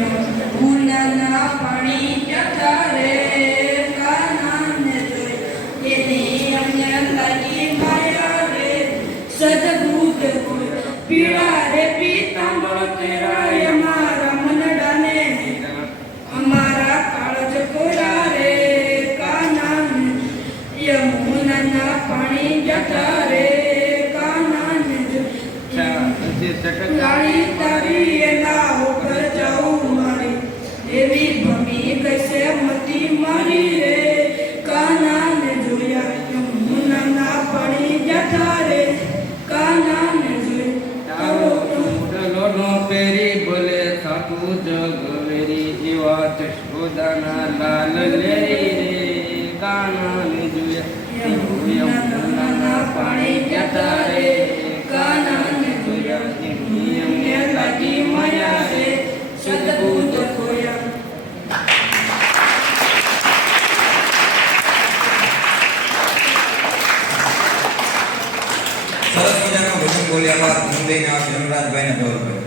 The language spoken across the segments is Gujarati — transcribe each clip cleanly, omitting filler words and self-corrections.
યમુનાના પાણી જતા રે કાનાને જોઈ એની અમને લાગી માયા રે સદબુદ્ધ પીળા રે પીતાંબર તેરા અમારા મનડાને અમારા કાળજ કોરા રે કાનાને યમુનાના પાણી જતા રે કાનાને ગાડી તારી એના ઉપર જાઉં મારી એવી ભમી કશે મતી મારી રે કાનાને જોયા યમુનાના પાણી જતા રે કાનાને જોયા પેરી બોલે સાકુ જગ વેરી જીવા જશોદાના લાલ લેરી રે કાનાને જોયા યમુનાના પાણી જતા રે કાનાને જોયા નિયમને લાગી માયા રે સદબુદ્ધ ખોયા. સરસ મજાનો ભજન બોલ્યા બાદ મુંબઈના જમરાજભાઈને દોર કર્યો.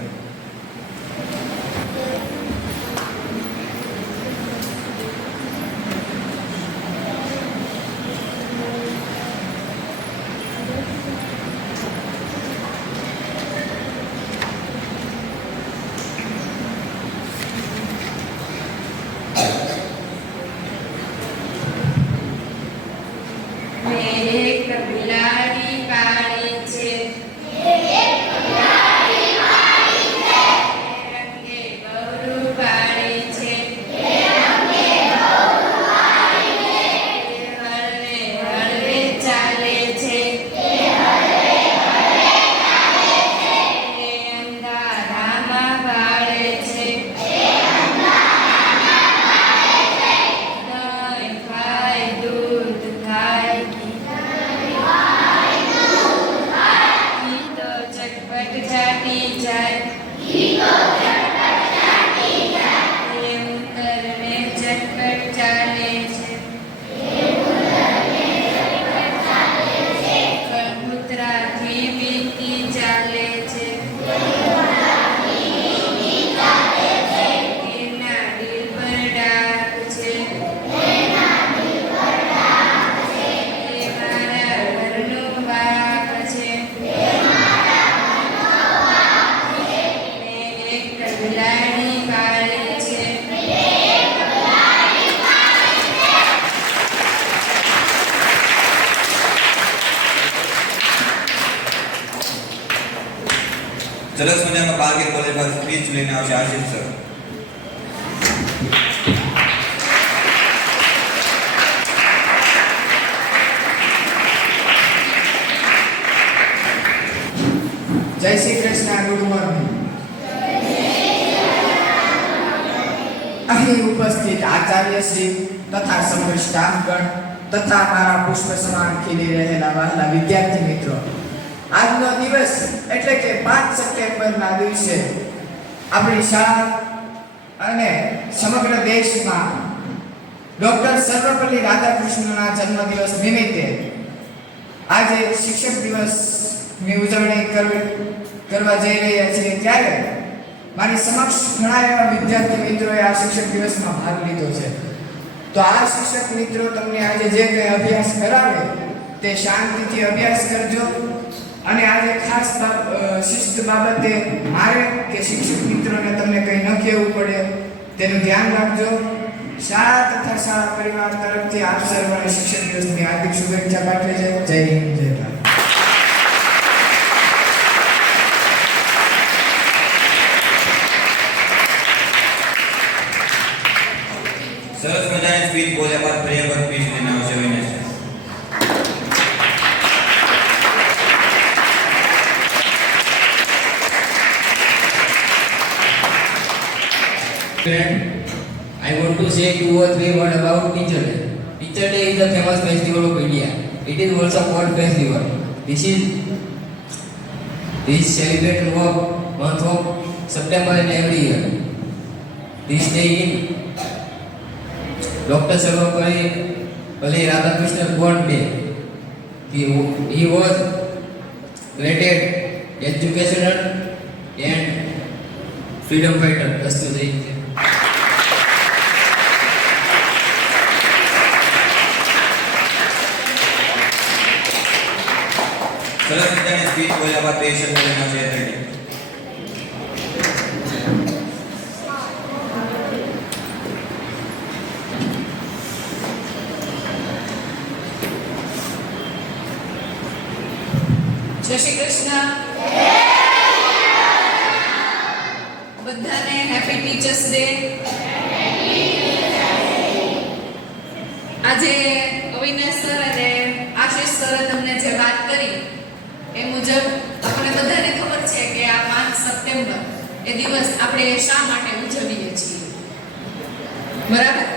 એક બિલાડી પાળી છે રંગે બહુ પાળી છે હળવે હળવે ચાલે છે અંધારામાં પાળે છે દહીં ખાય દૂધ ખાય ચટપટ ચાટી જાય એ ઉંદરને ચટપટ ચાલે છે કબૂતરાથી વીતી ચાલે છે એના દિલ પર ડાક છે એ મારા ઘરનું વાક છે બિલાડી પાળી છે સરસ મજાનો બારગીર કોલેજ પર સ્પીચ લઈને આવશે આશિષ સર. જય શ્રી કૃષ્ણ. Good morning. અહીં ઉપસ્થિત આચાર્યશ્રી તથા સમગ્ર સ્ટાફગણ તથા મારા પુષ્પ સમાન ખીલી રહેલા વહાલા વિદ્યાર્થી મિત્રો, આજનો દિવસ એટલે કે 5 સપ્ટેમ્બરના દિવસે આપણી શાળા અને સમગ્ર દેશમાં ડોક્ટર સર્વપલ્લી રાધાકૃષ્ણના જન્મદિવસ નિમિત્તે આજે શિક્ષક દિવસની ઉજવણી કરવા જઈ રહ્યા છીએ. ત્યારે મારી સમક્ષ ઘણા એવા વિદ્યાર્થી મિત્રોએ આ શિક્ષક દિવસમાં ભાગ લીધો છે. તો આ શિક્ષક મિત્રો તમને આજે જે કંઈ અભ્યાસ કરાવે તે શાંતિથી અભ્યાસ કરજો અને આજે ખાસ શિસ્ત બાબતે મારે કે શિક્ષક મિત્રોને તમને કંઈ ન કહેવું પડે તેનું ધ્યાન રાખજો. શાળા તથા શાળા પરિવાર તરફથી આપ સર્વને શિક્ષક દિવસની હાર્દિક શુભેચ્છા પાઠવે છે. જય હિન્દ, જય ભારત. સરસ મજાની સ્પીચ બોલ્યા બાદ ફરી એકવાર સ્પીચ લઈને આવશે Vinesh. I want to say 2 or 3 words about Teacher Day. Teacher Day is the famous festival of India. It is also called festival. This is celebrated in the month of September in every year. This day in Dr. Sarvapalli Radhakrishnan born day. He was great educational and freedom fighter. That's the speech બોલ્યા બાદ બે શબ્દો લેના છે રેડી. જય શ્રી કૃષ્ણ. બધાને હેપી ટીચર્સ ડે. આજે અવિનાશ સર અને આશીષ સરે તમને જે વાત કરી એ મુજબ આપણે બધાને ખબર છે કે આ 5 સપ્ટેમ્બર એ દિવસ આપણે શા માટે ઉજવીએ છીએ. બરાબર?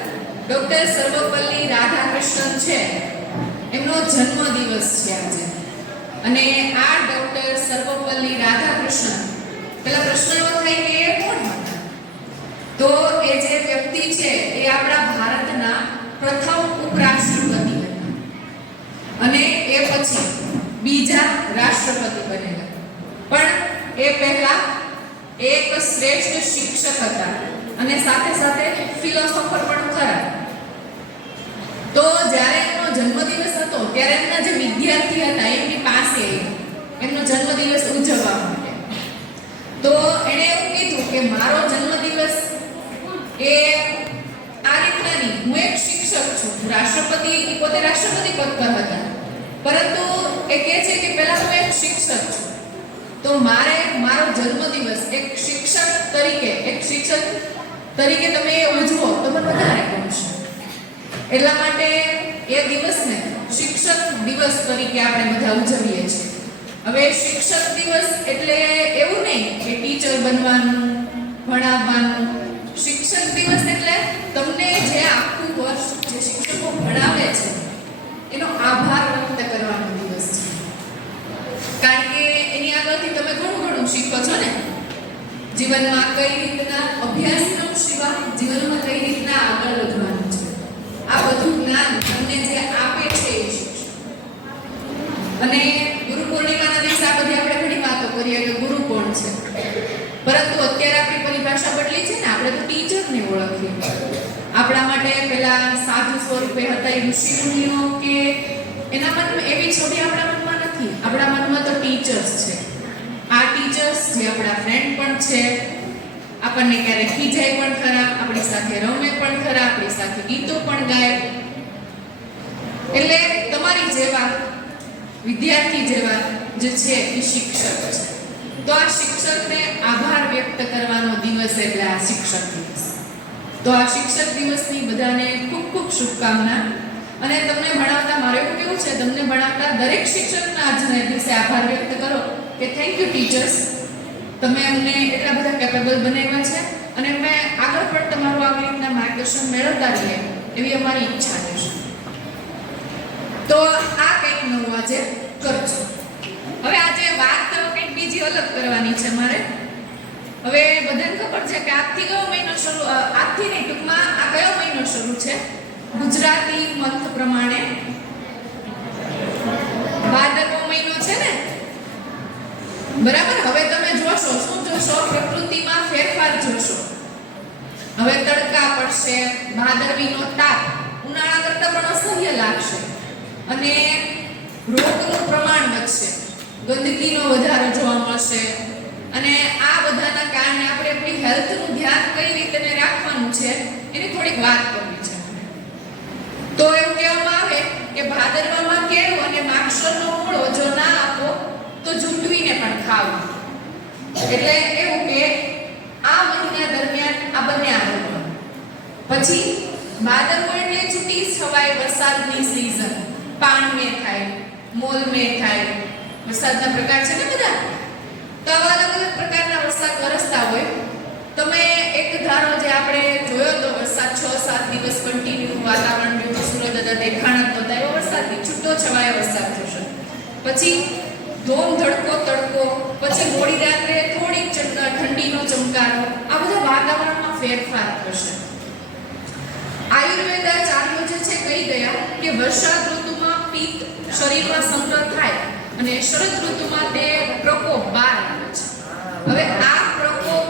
ડોક્ટર સર્વપલ્લી રાધાકૃષ્ણન છે એમનો જન્મ દિવસ છે આજે. અને આ ડોક્ટર સર્વપલ્લી રાધાકૃષ્ણન, પેલા પ્રશ્ન એવો થાય કે એ કોણ હતા? તો એ જે વ્યક્તિ છે એ આપણા ભારતના પ્રથમ ઉપરાષ્ટ્રપતિ હતા અને એ પછી બીજા રાષ્ટ્રપતિ બનેલા. પણ એ પહેલા એક શ્રેષ્ઠ શિક્ષક હતા અને સાથે સાથે ફિલોસોફર પણ ખરા. તો જ્યારે એમનો જન્મદિવસ હતો ત્યારે એમના જે વિદ્યાર્થી હતા એમની પાસે એમનો જન્મદિવસ ઉજવવા માટે તો એણે એવું કીધું કે મારો જન્મદિવસ એ આ રીતના નહીં, હું એક શિક્ષક છું, રાષ્ટ્રપતિ પોતે રાષ્ટ્રપતિ પદ પર હતા, પરંતુ એ કહે છે કે પહેલા હું એક શિક્ષક છું, તો મારે મારો જન્મદિવસ એક શિક્ષક તરીકે તમે એ ઉજવો તો મને વધારે ગમશે. એટલા માટે એ દિવસને શિક્ષક દિવસ તરીકે આપણે બધા ઉજવીએ છીએ. હવે શિક્ષક દિવસ એટલે એવું નહીં કે ટીચર બનવાનું, ભણાવવાનું. શિક્ષક દિવસ એટલે તમને જે આખું વર્ષ જે શિક્ષકો ભણાવે છે એનો આભાર વ્યક્ત કરવાનો દિવસ છે. કારણ કે એની આગળથી તમે ઘણું શીખો છો ને. જીવનમાં કઈ રીતના અભ્યાસક્રમ સિવાય જીવનમાં કઈ રીતના આગળ વધવાનું છે, આ બધું જ્ઞાન તમને જે આપે છે એ શિક્ષક. અને ગુરુ પૂર્ણિમાના દિવસે આ બધી આપણે ઘણી વાતો કરીએ કે ગુરુ કોણ છે, પરંતુ અત્યારે આપણી પરિભાષા બદલી છે ને. આપણે તો ટીચરને ઓળખીએ. આપણા માટે પેલા સાધુ સ્વરૂપે હતા એ ઋષિ મુનિઓ કે એના મનમાં એવી છબી આપણા મનમાં નથી. આપણા મનમાં તો ટીચર્સ છે. આ ટીચર્સ જે આપણા ફ્રેન્ડ પણ છે, આપણને ક્યારેક ખીજાય પણ ખરા, આપણી સાથે રમે પણ ખરા, આપણી સાથે ગીતો પણ ગાય. એટલે તમારી જેવા વિદ્યાર્થી જેવા જે છે એ શિક્ષક છે. તો આ શિક્ષકને આભાર વ્યક્ત કરવાનો દિવસ એટલે આ શિક્ષક દિવસ. તો આ શિક્ષક દિવસની બધાને ખૂબ ખૂબ શુભકામના. અને તમને ભણાવતા મારે એવું કેવું છે, તમને ભણાવતા દરેક શિક્ષકના આજના દિવસે આભાર વ્યક્ત કરો કે થેન્ક યુ ટીચર્સ, તમે અમને એટલા બધા કેપેબલ બનાવ્યા છે અને અમે આગળ પણ તમારું આવી રીતના માર્ગદર્શન મેળવતા રહીએ એવી અમારી ઈચ્છા છે. તો આ કંઈક નવું આજે કરજો. હવે આજે વાત કંઈક બીજી અલગ કરવાની છે મારે. હવે બધાને ખબર છે કે આજથી કયો મહિનો શરૂ, આજથી નહીં ટૂંકમાં આ કયો મહિનો શરૂ છે ગુજરાતી મંથ પ્રમાણે? ભાદરવો મહિનો છે ને, બરાબર? હવે તમે જોશો, શું જોશો? પ્રકૃતિમાં ફેરફાર જોશો. હવે તડકા પડશે, ભાદરવીનો તાપ ઉનાળા કરતાં પણ અસહ્ય લાગશે અને રોગનું પ્રમાણ વધશે, ગંદકીનો વધારો જોવા મળશે. અને આ બધાના કારણે આપણે આપણી હેલ્થનું ધ્યાન કઈ રીતે રાખવાનું છે એની થોડીક વાત કરવી છે. તો એવું કહેવામાં આવે કે ભાદરવામાં કેળું અને માક્ષરનો મૂળો જો ના આપો તો ઝૂંટવીને પણ ખાવું. એટલે એવું કે આ મહિના દરમિયાન આ બંને આગળ. પછી ભાદરવો એટલે છૂટી છવાય વરસાદની સીઝન. પાણમે થાય, મોલમે થાય, વરસાદના પ્રકાર છે ને બધા. તો આવા અલગ અલગ પ્રકારના વરસાદ વરસતા હોય. તમે એક ધારો જે આપણે જોયો તો વરસાદ 6-7 દિવસ કન્ટિન્યુ વાતાવરણ રહ્યું, સૂરજ દાદા દેખાણા નહોતા, એવો વરસાદ નહીં, છૂટો છવાયો વરસાદ થશે. પછી ધોમ ધડકો તડકો, પછી મોડી રાત્રે થોડીક ઠંડીનો ચમકારો. આ બધા વાતાવરણમાં ફેરફાર થશે. આયુર્વેદાચાર્યો જે છે કહી ગયા કે વરસાદ ઋતુમાં પિત્ત શરીરમાં સંગ્રહ થાય અને શરદ ઋતુમાં તે પ્રકોપ બહાર આવે છે. હવે આ પ્રકોપ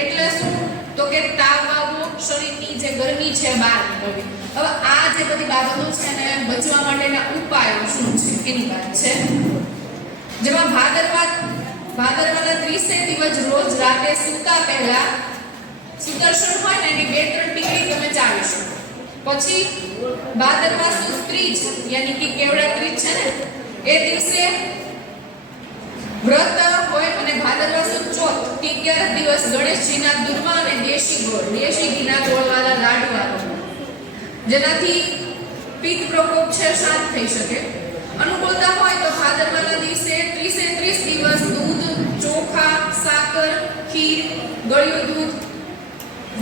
એટલે શું? તો કે તાવ આવવો, શરીરની જે ગરમી છે બહાર નીકળવી. હવે આ જે બધી બાબતો છે ને બચવા માટેના ઉપાયો શું છે એની વાત છે. જેમાં ભાદરવાના 30 દિવસ રોજ રાતે સૂતા પહેલા સુદર્શન હોય ને એની 2-3 ટીકડી તમે ચાવી શકો. પછી ભાદરવા સુદ ત્રીજ યાની કે કેવડા ત્રીજ છે ને એ દિવસે વ્રત હોય અને ભાદરવા સુદ ચોથ 11 દિવસ ગણેશજીના દુર્વા અને દેશી ઘીના ગોળવાળા લાડુ આપો, જેનાથી પિત્ત પ્રકોપ છે શાંત થઈ શકે. અનુકૂળતા હોય તો ભાદરવાના દિવસે 30 દિવસ દૂધ, ચોખા, સાકર, ખીર, ગળ્યું દૂધ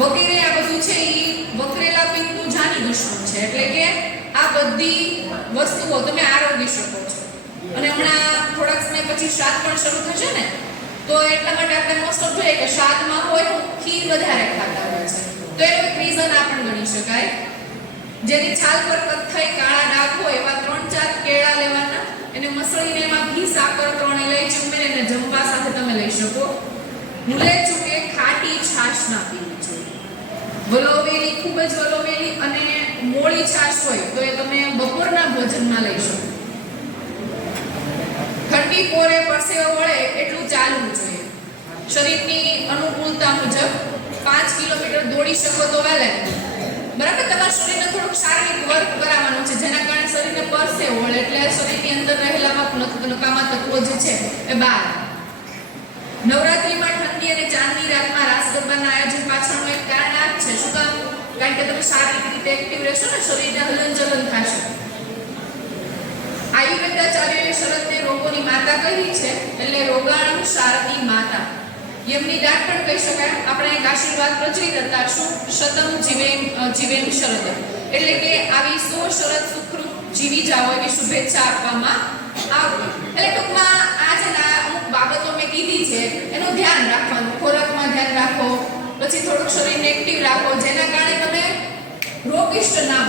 વગેરે આ બધું છે એ વકરેલા પિત્તનું જાની દુશ્મન છે, એટલે કે આ બધી વસ્તુઓ તમે આરોગી શકો છો. અને હમણાં થોડાક સમય પછી શ્રાદ્ધ પણ શરૂ થશે ને, તો એટલા માટે આપણે મોસ્ટ ઓફ જોઈએ કે શ્રાદ્ધમાં હોય ખીર વધારે ખાતા હોય છે, તો એનો એક રીઝન આ પણ ગણી શકાય. જેની છાલ પર કથ્થઈ કાળા ડાઘ હોય એવા 3-4 કેળા લેવાના, એને મસળીને એમાં ઘી, સાકર, 3 ઇલાયચી ઉમેરીને જમવા સાથે તમે લઈ શકો. ભૂલે ચૂકે ખાટી છાશ ના પીવી જોઈએ. વલોવેલી, ખૂબ જ વલોવેલી અને મોળી છાશ હોય તો એ તમે બપોરના ભોજનમાં લઈ શકો. ઠંડી પોરે પરસેવો વળે એટલું ચાલવું જોઈએ. શરીરની અનુકૂળતા મુજબ 5 કિલોમીટર દોડી શકો તો વહેલે, બરાબર. તમારા શરીરને થોડુંક શારીરિક વર્ક કરાવવાનું છે, જેના કારણે શરીરને પરસેવો વળે એટલે શરીરની અંદર રહેલા નકામા તત્વો જે છે એ બહાર. નવરાત્રીમાં ઠંડી અને ચાંદની રાતમાં રાસ ગરબાના આયોજન પાછળનું એક કારણ આ છે. શું કામ? કારણ કે તમે શારીરિક રીતે એક્ટિવ રહેશો ને, શરીરને હલનચલન થશે. આયુર્વેદાચાર્યોએ શરદને રોગોની માતા કહી છે, એટલે રોગાણુસારની માતા. યમની દાટ પણ કહી શકાય. આપણે એક આશીર્વાદ પ્રચલિત હતા, શું? શતમ જીવેમ શરદ, એટલે કે આવી 100 શરદ સુખરૂપ જીવી જાઓ એવી શુભેચ્છા આપવામાં આવતી. એટલે ટૂંકમાં આ જે અમુક બાબતો મેં કીધી છે એનું ધ્યાન રાખવાનું. ખોરાકમાં ધ્યાન રાખો, પછી થોડુંક શરીરને એક્ટિવ રાખો, જેના કારણે તમે રોગિષ્ટ ના